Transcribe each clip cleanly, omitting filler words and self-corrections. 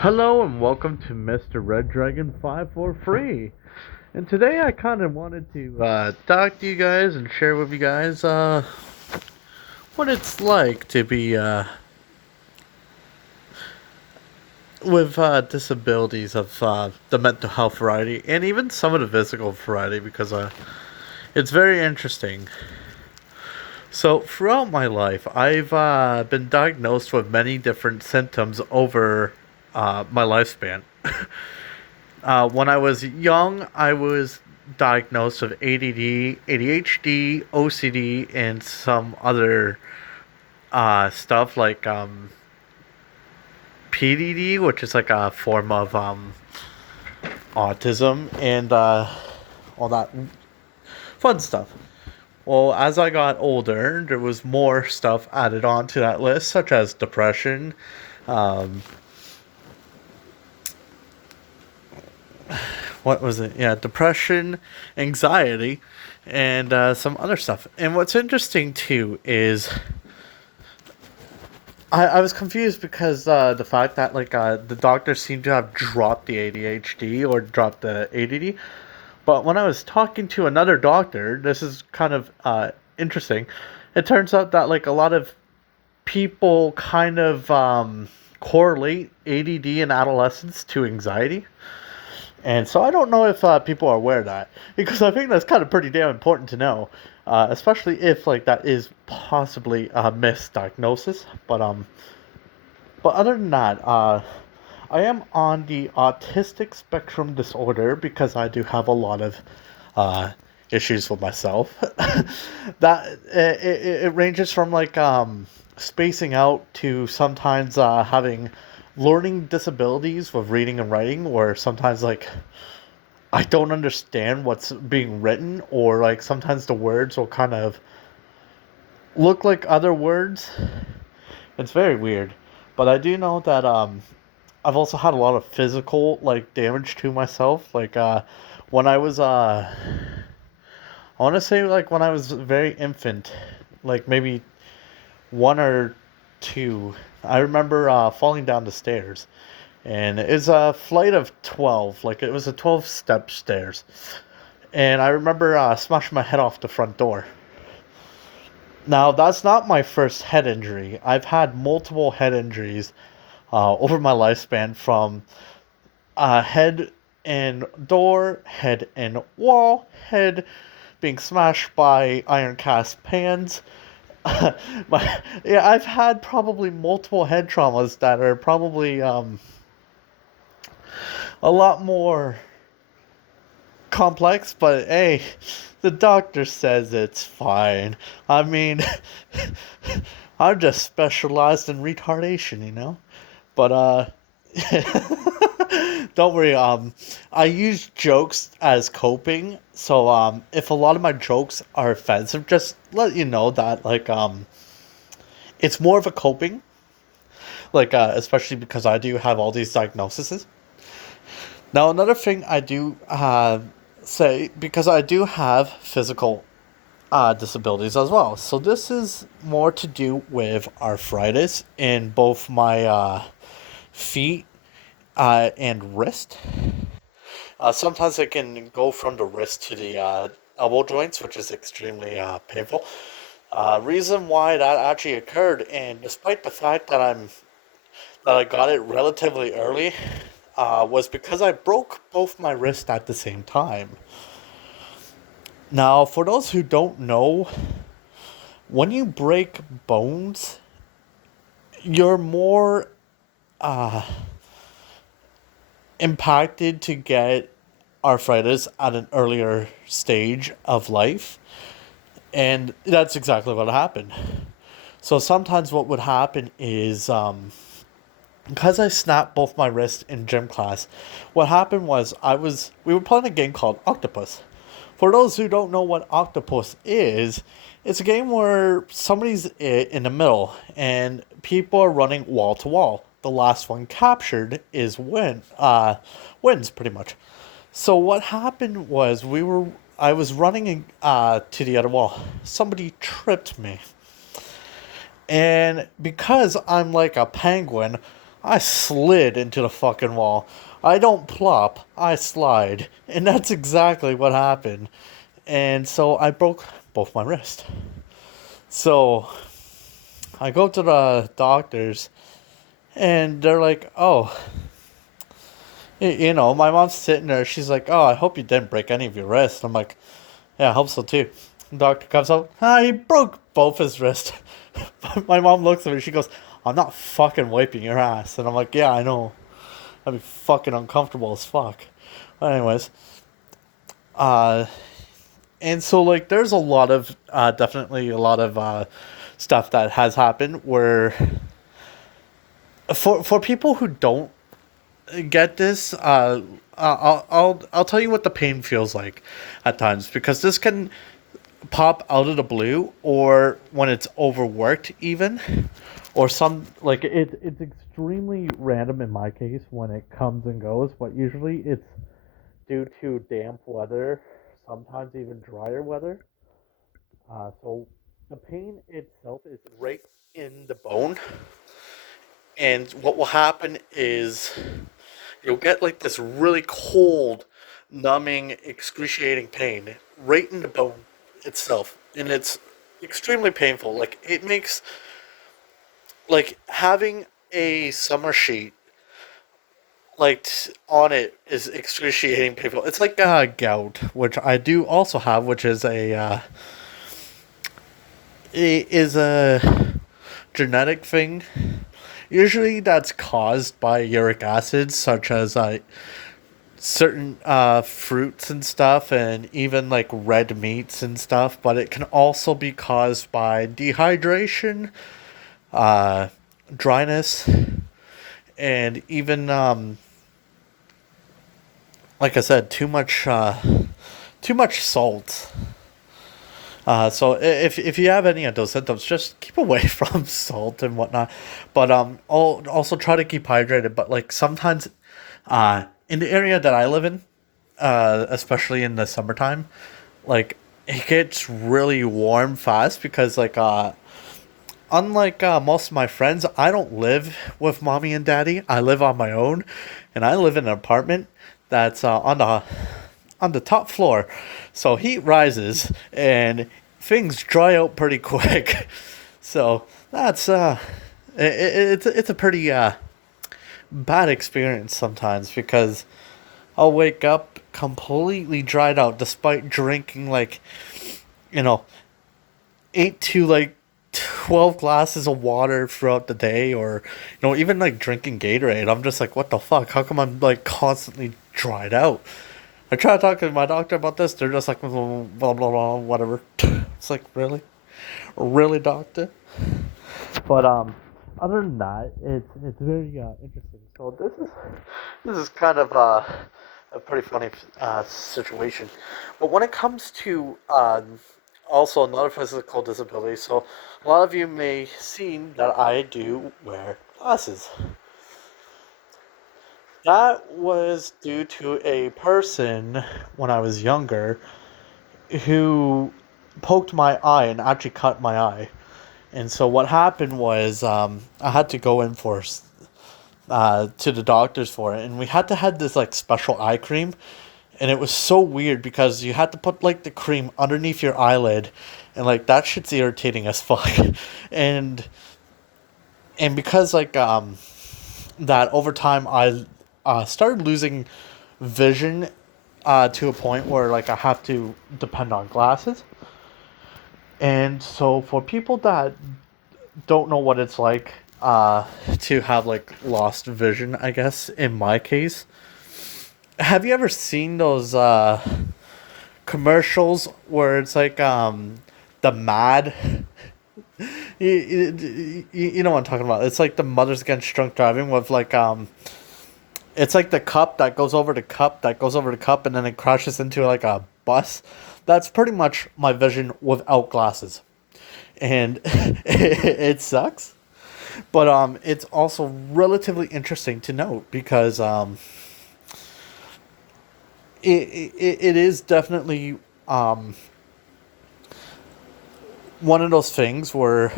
Hello and welcome to Mr. Red Dragon 543. And today I kind of wanted to talk to you guys and share with you guys what it's like to be with disabilities of the mental health variety and even some of the physical variety because it's very interesting. So, throughout my life, I've been diagnosed with many different symptoms over my lifespan. When I was young, I was diagnosed with ADD, ADHD, OCD, and some other stuff like PDD, which is like a form of autism, and all that fun stuff. Well, as I got older, there was more stuff added on to that list, such as depression, um, what was it? Yeah, depression, anxiety, and some other stuff. And what's interesting too is I was confused because the fact that the doctors seem to have dropped the ADHD or dropped the ADD, but when I was talking to another doctor, this is kind of interesting. It turns out that like a lot of people kind of correlate ADD in adolescence to anxiety. And so I don't know if people are aware of that because I think that's kind of pretty damn important to know, especially if like that is possibly a misdiagnosis. But other than that, I am on the autistic spectrum disorder because I do have a lot of uh, issues with myself. It ranges from spacing out to sometimes having learning disabilities with reading and writing, or sometimes like I don't understand what's being written, or like sometimes the words will kind of look like other words. It's very weird. But I do know that I've also had a lot of physical like damage to myself. When I was I want to say like when I was very infant, like maybe one or two. I remember falling down the stairs, and it's a flight of 12. Like it was a 12-step stairs, and I remember smashing my head off the front door. Now that's not my first head injury. I've had multiple head injuries over my lifespan, from head and door, head and wall, head being smashed by iron cast pans. I've had probably multiple head traumas that are probably a lot more complex, but hey, the doctor says it's fine. I mean, I'm just specialized in retardation, you know? But don't worry. I use jokes as coping. So if a lot of my jokes are offensive, just let you know that it's more of a coping. Especially because I do have all these diagnoses. Now another thing I do say, because I do have physical disabilities as well. So this is more to do with arthritis in both my feet and wrist. Sometimes it can go from the wrist to the elbow joints, which is extremely painful. Reason why that actually occurred, and despite the fact that I got it relatively early, was because I broke both my wrists at the same time. Now, for those who don't know, when you break bones, you're more impacted to get arthritis at an earlier stage of life. And that's exactly what happened. So sometimes what would happen is, because I snapped both my wrists in gym class, what happened was we were playing a game called Octopus. For those who don't know what Octopus is, it's a game where somebody's in the middle and people are running wall to wall. The last one captured is wins pretty much. So what happened was I was running to the other wall. Somebody tripped me. And because I'm like a penguin, I slid into the fucking wall. I don't plop, I slide. And that's exactly what happened. And so I broke both my wrists. So I go to the doctors and they're like, oh, my mom's sitting there. She's like, oh, I hope you didn't break any of your wrists. I'm like, yeah, I hope so too. The doctor comes out, he broke both his wrists. My mom looks at me, she goes, I'm not fucking wiping your ass. And I'm like, yeah, I know. That'd be fucking uncomfortable as fuck. But anyways, uh, and so like there's a lot of definitely a lot of stuff that has happened where for people who don't get this, I'll tell you what the pain feels like at times, because this can pop out of the blue, or when it's overworked even, or some like it's extremely random in my case when it comes and goes, but usually it's due to damp weather, sometimes even drier weather. So the pain itself is right in the bone, and what will happen is you'll get like this really cold, numbing, excruciating pain right in the bone itself, and it's extremely painful. Like it makes like having a summer sheet like on it is excruciating painful. It's like gout, which I do also have, which is a genetic thing. Usually, that's caused by uric acids, such as certain fruits and stuff, and even like red meats and stuff. But it can also be caused by dehydration, uh, dryness, and even like I said, too much salt. So if you have any of those symptoms, just keep away from salt and whatnot. But also try to keep hydrated. But like sometimes, in the area that I live in, especially in the summertime, like it gets really warm fast because like unlike most of my friends, I don't live with mommy and daddy. I live on my own, and I live in an apartment that's on the top floor. So heat rises and things dry out pretty quick. So that's it's a pretty bad experience sometimes, because I'll wake up completely dried out despite drinking like you know 8 to 12 glasses of water throughout the day, or even like drinking Gatorade. I'm just like, what the fuck? How come I'm like constantly dried out? I try to talk to my doctor about this. They're just like, blah blah blah, whatever. It's like, really, doctor. But other than that, it's very interesting. So this is kind of a pretty funny situation. But when it comes to also another physical disability, so a lot of you may see that I do wear glasses. That was due to a person when I was younger who poked my eye and actually cut my eye. And so what happened was I had to go in for to the doctors for it, and we had to have this like special eye cream, and it was so weird because you had to put like the cream underneath your eyelid, and like that shit's irritating as fuck, and because like that over time I started losing vision to a point where like I have to depend on glasses. And so for people that don't know what it's like to have like lost vision, I guess in my case, have you ever seen those commercials where it's like the mad you know what I'm talking about? It's like the Mothers Against Drunk Driving with like it's like the cup that goes over the cup that goes over the cup and then it crashes into like a bus. That's pretty much my vision without glasses. And it sucks. But it's also relatively interesting to note because it is definitely one of those things where,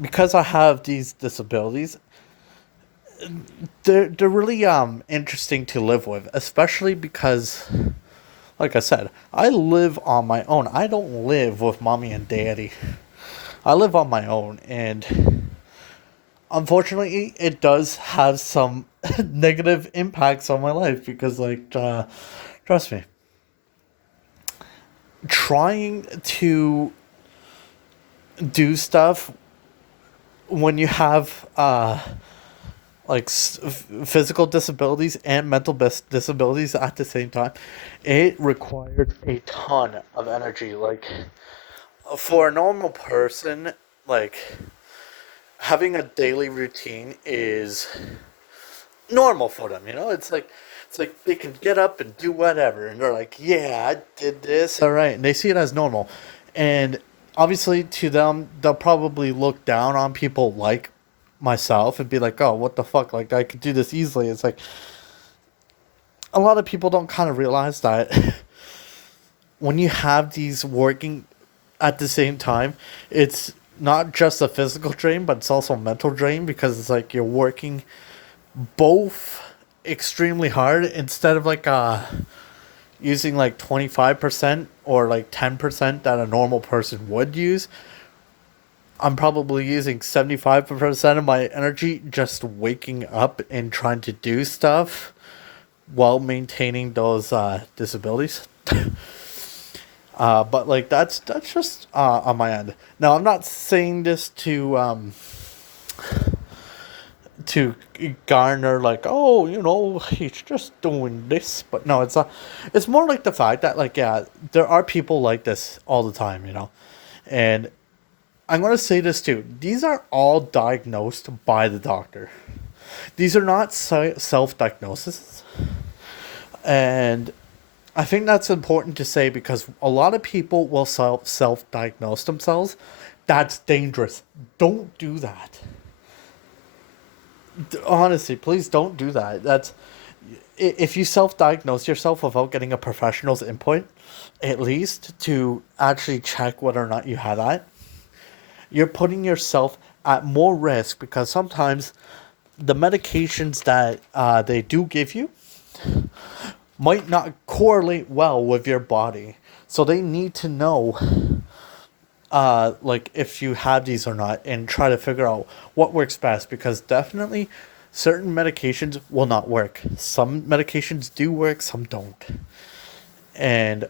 because I have these disabilities, they're really interesting to live with, especially because, like I said, I live on my own. I don't live with mommy and daddy. I live on my own, and unfortunately, it does have some negative impacts on my life because, like, trust me, trying to do stuff when you have like physical disabilities and mental disabilities at the same time, it required a ton of energy. Like for a normal person, like having a daily routine is normal for them. You know, it's like they can get up and do whatever, and they're like, "Yeah, I did this, all right," and they see it as normal. And obviously, to them, they'll probably look down on people like myself and be like, "Oh, what the fuck? Like, I could do this easily." It's like a lot of people don't kind of realize that when you have these working at the same time, it's not just a physical drain, but it's also a mental drain because it's like you're working both extremely hard instead of like using like 25% or like 10% that a normal person would use. I'm probably using 75% of my energy just waking up and trying to do stuff while maintaining those disabilities. But like that's just on my end. Now I'm not saying this to garner like, oh, he's just doing this, but no, it's more like the fact that, like, yeah, there are people like this all the time, and I'm going to say this too, these are all diagnosed by the doctor. These are not self-diagnoses, and I think that's important to say because a lot of people will self-diagnose themselves. That's dangerous. Don't do that. Honestly, please don't do that. If you self-diagnose yourself without getting a professional's input, at least to actually check whether or not you have that, you're putting yourself at more risk because sometimes the medications that they do give you might not correlate well with your body. So they need to know like if you have these or not and try to figure out what works best because definitely certain medications will not work. Some medications do work, some don't. And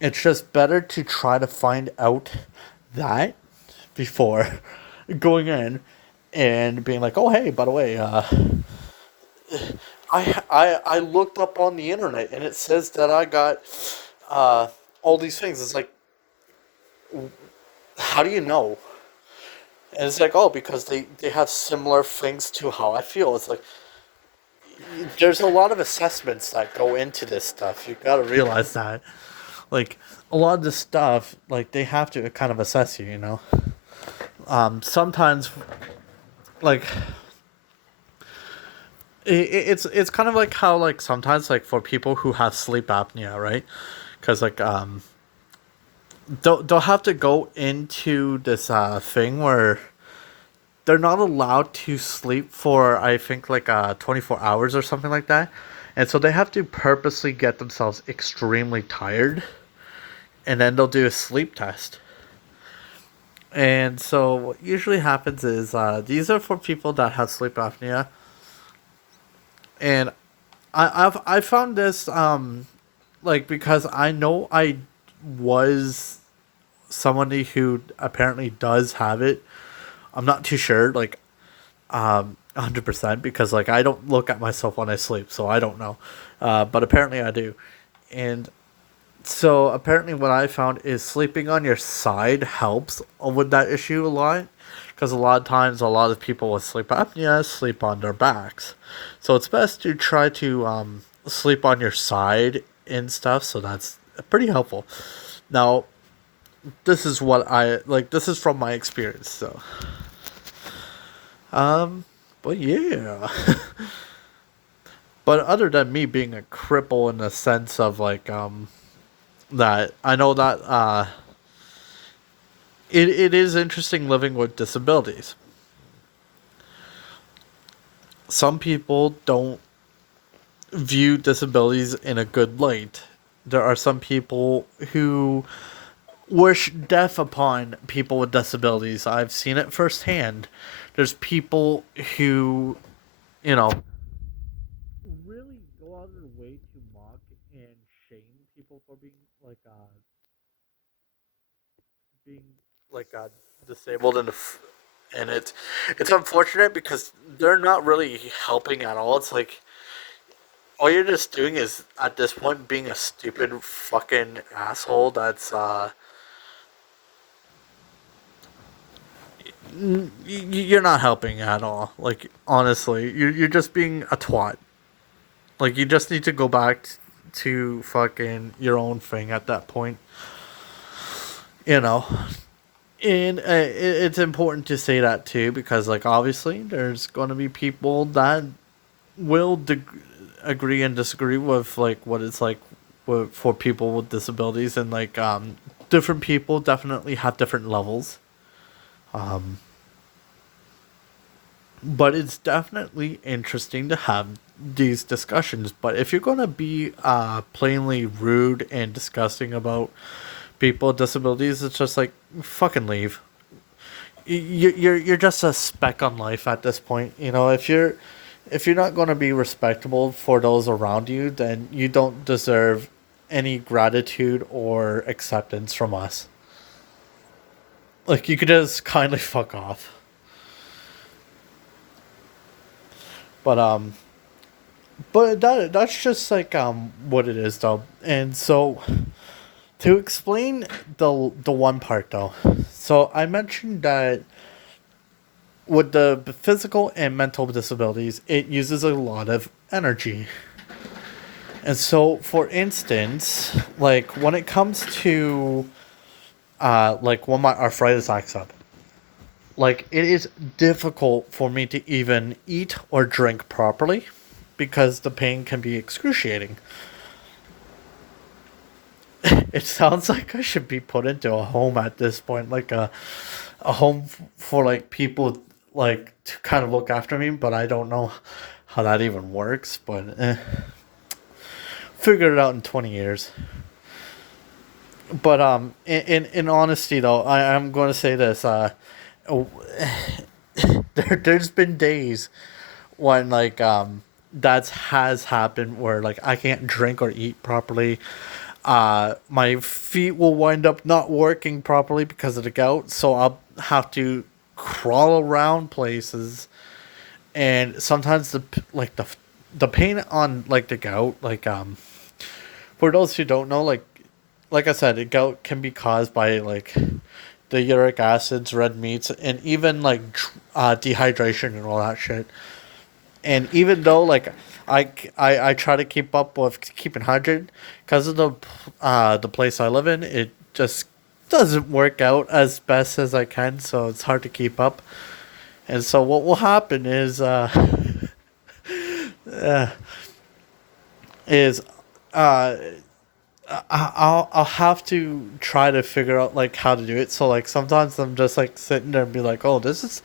it's just better to try to find out that before going in and being like, "Oh, hey, by the way, I looked up on the internet and it says that I got all these things." It's like, how do you know? And it's like, oh, because they have similar things to how I feel. It's like, there's a lot of assessments that go into this stuff. You gotta realize that. Like, a lot of this stuff, like, they have to kind of assess you. Sometimes, like, it's kind of like how, like, sometimes, like, for people who have sleep apnea, right? Because, like, they'll have to go into this thing where they're not allowed to sleep for I think like 24 hours or something like that. And so they have to purposely get themselves extremely tired and then they'll do a sleep test. And so what usually happens is these are for people that have sleep apnea. And I found this like because I know I was somebody who apparently does have it. I'm not too sure. Like 100% because like I don't look at myself when I sleep, so I don't know. But apparently I do, and so apparently what I found is sleeping on your side helps with that issue a lot, because a lot of times a lot of people with sleep apnea sleep on their backs, so it's best to try to sleep on your side and stuff. So that's pretty helpful. Now this is what I like. This is from my experience, so. Um, but yeah. But other than me being a cripple in the sense of like that I know that it is interesting living with disabilities. some people don't view disabilities in a good light. There are some people who wish death upon people with disabilities. I've seen it firsthand. There's people who, you know, really go out of their way to mock and shame people for being like disabled and it's unfortunate because they're not really helping at all. It's like all you're just doing is at this point being a stupid fucking asshole that's you're not helping at all. Like honestly, you're just being a twat. Like you just need to go back to fucking your own thing at that point. You know, and it's important to say that too because like obviously there's going to be people that will agree and disagree with like what it's like for people with disabilities and like different people definitely have different levels. Um, but it's definitely interesting to have these discussions. But if you're gonna be plainly rude and disgusting about people with disabilities, it's just like fucking leave. You're just a speck on life at this point. You know, if you're not gonna be respectable for those around you, then you don't deserve any gratitude or acceptance from us. Like you could just kindly fuck off. But that's just like what it is though. And so to explain the one part though. So I mentioned that with the physical and mental disabilities, it uses a lot of energy. And so for instance, like when it comes to like when my arthritis acts up, like it is difficult for me to even eat or drink properly because the pain can be excruciating. It sounds like I should be put into a home at this point, like a home for like people like to kind of look after me, but I don't know how that even works. But figure it out in 20 years. But in honesty though, I'm going to say this. Oh, there's been days when like that has happened where like I can't drink or eat properly. My feet will wind up not working properly because of the gout, so I'll have to crawl around places, and sometimes the pain on like the gout, like for those who don't know, like I said, the gout can be caused by like the uric acids, red meats, and even like dehydration and all that shit. And even though like I try to keep up with keeping hydrated because of the place I live in, it just doesn't work out as best as I can, so it's hard to keep up. And so what will happen is uh I'll have to try to figure out like how to do it. So like sometimes I'm just like sitting there and be like, oh, this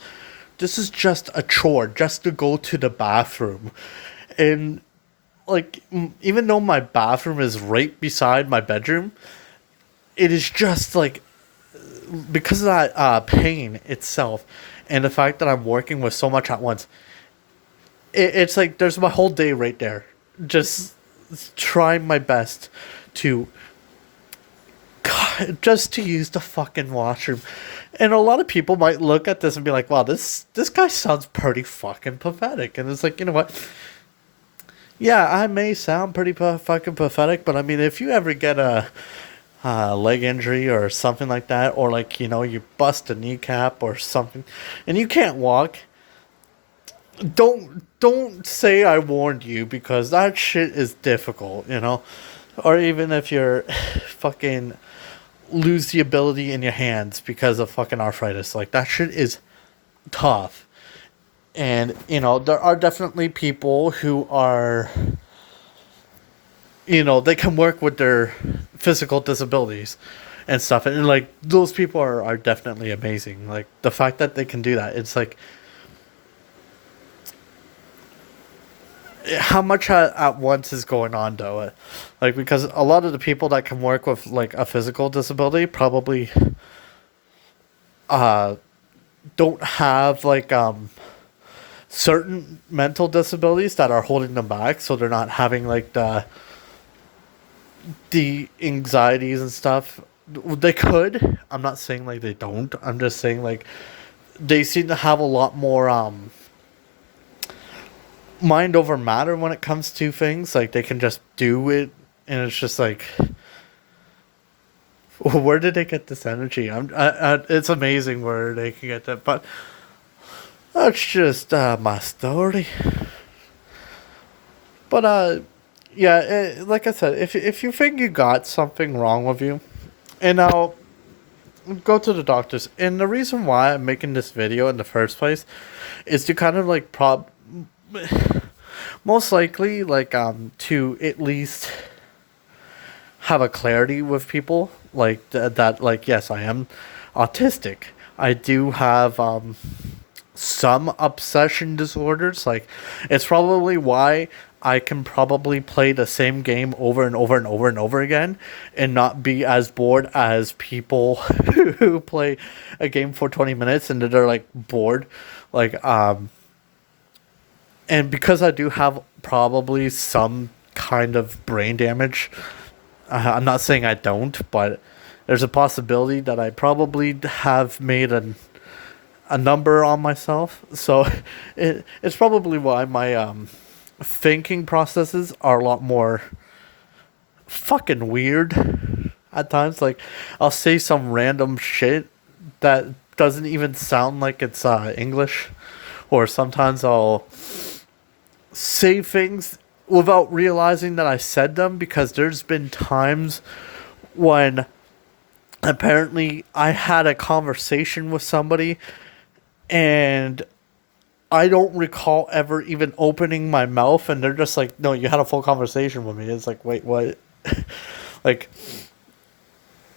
is just a chore just to go to the bathroom, and like even though my bathroom is right beside my bedroom, it is just like because of that pain itself, and the fact that I'm working with so much at once. It's like there's my whole day right there, just trying my best to God, just to use the fucking washroom. And a lot of people might look at this and be like, "Wow, this guy sounds pretty fucking pathetic." And it's like, you know what? Yeah, I may sound pretty fucking pathetic, but I mean, if you ever get a leg injury or something like that, or like you bust a kneecap or something, and you can't walk, don't say I warned you because that shit is difficult, you know. Or even if you're fucking lose the ability in your hands because of fucking arthritis, like that shit is tough. And there are definitely people who are they can work with their physical disabilities and stuff, and like those people are definitely amazing. Like the fact that they can do that, it's like how much at once is going on though? Like, because a lot of the people that can work with like a physical disability probably uh don't have like certain mental disabilities that are holding them back, so they're not having like the anxieties and stuff. They could. I'm not saying like they don't. I'm just saying like they seem to have a lot more mind over matter when it comes to things. Like they can just do it, and it's just like, where did they get this energy? It's amazing where they can get that. But that's just my story. But yeah, like I said, if you think you got something wrong with you, and now go to the doctors. And the reason why I'm making this video in the first place is to kind of like most likely like to at least have a clarity with people like that like yes, I am autistic. I do have some obsession disorders. Like it's probably why I can probably play the same game over and over and over and over again and not be as bored as people who play a game for 20 minutes and they're like bored. Like and because I do have probably some kind of brain damage, I'm not saying I don't, but there's a possibility that I probably have made a number on myself. So it's probably why my thinking processes are a lot more fucking weird at times. Like I'll say some random shit that doesn't even sound like it's English, or sometimes I'll say things without realizing that I said them, because there's been times when apparently I had a conversation with somebody and I don't recall ever even opening my mouth, and they're just like, "No, you had a full conversation with me." It's like, wait, what? Like,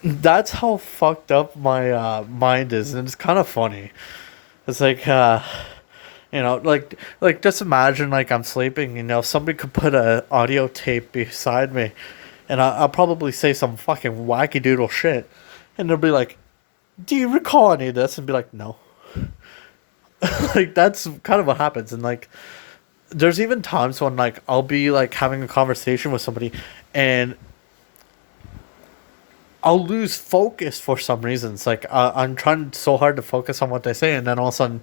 that's how fucked up my mind is, and it's kind of funny. It's like, like just imagine like I'm sleeping, somebody could put a audio tape beside me, and I'll probably say some fucking wacky doodle shit, and they'll be like, "Do you recall any of this?" And be like, "No." Like that's kind of what happens, and like there's even times when like I'll be like having a conversation with somebody and I'll lose focus for some reasons. Like I'm trying so hard to focus on what they say, and then all of a sudden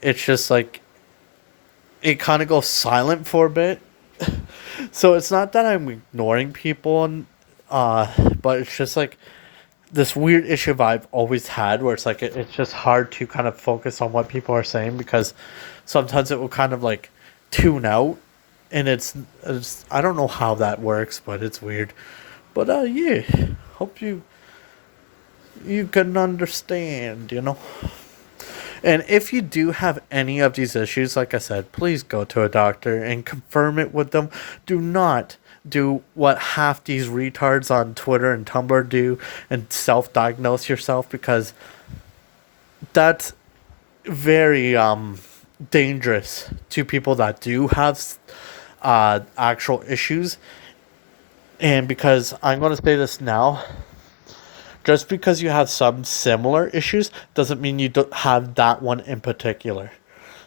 it's just like it kind of goes silent for a bit. So it's not that I'm ignoring people, and but it's just like this weird issue I've always had where it's like it's just hard to kind of focus on what people are saying, because sometimes it will kind of like tune out, and it's I don't know how that works, but it's weird. But yeah, hope you can understand. And if you do have any of these issues, like I said, please go to a doctor and confirm it with them. Do not do what half these retards on Twitter and Tumblr do and self-diagnose yourself, because that's very dangerous to people that do have actual issues. And because I'm going to say this now, just because you have some similar issues doesn't mean you don't have that one in particular.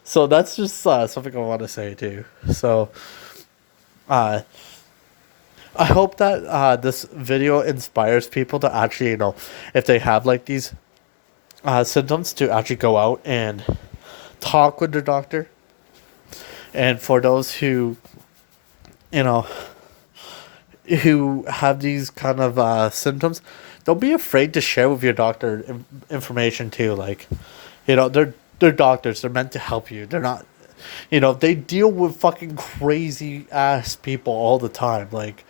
So that's just something I want to say too. So uh, I hope that this video inspires people to actually, if they have like these symptoms, to actually go out and talk with their doctor. And for those who, you know, who have these kind of symptoms, don't be afraid to share with your doctor information too. Like, they're doctors. They're meant to help you. They're not, they deal with fucking crazy ass people all the time. Like,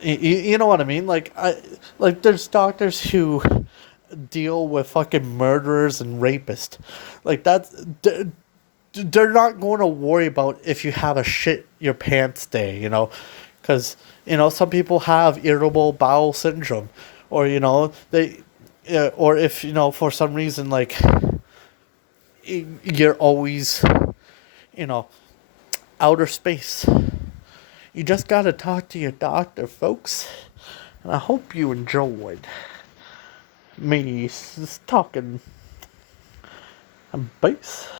you know what I mean? Like there's doctors who deal with fucking murderers and rapists. Like they're not going to worry about if you have a shit your pants day. Because some people have irritable bowel syndrome, or they, or if for some reason like you're always, you know outer space. You just gotta talk to your doctor, folks. And I hope you enjoyed me talking about.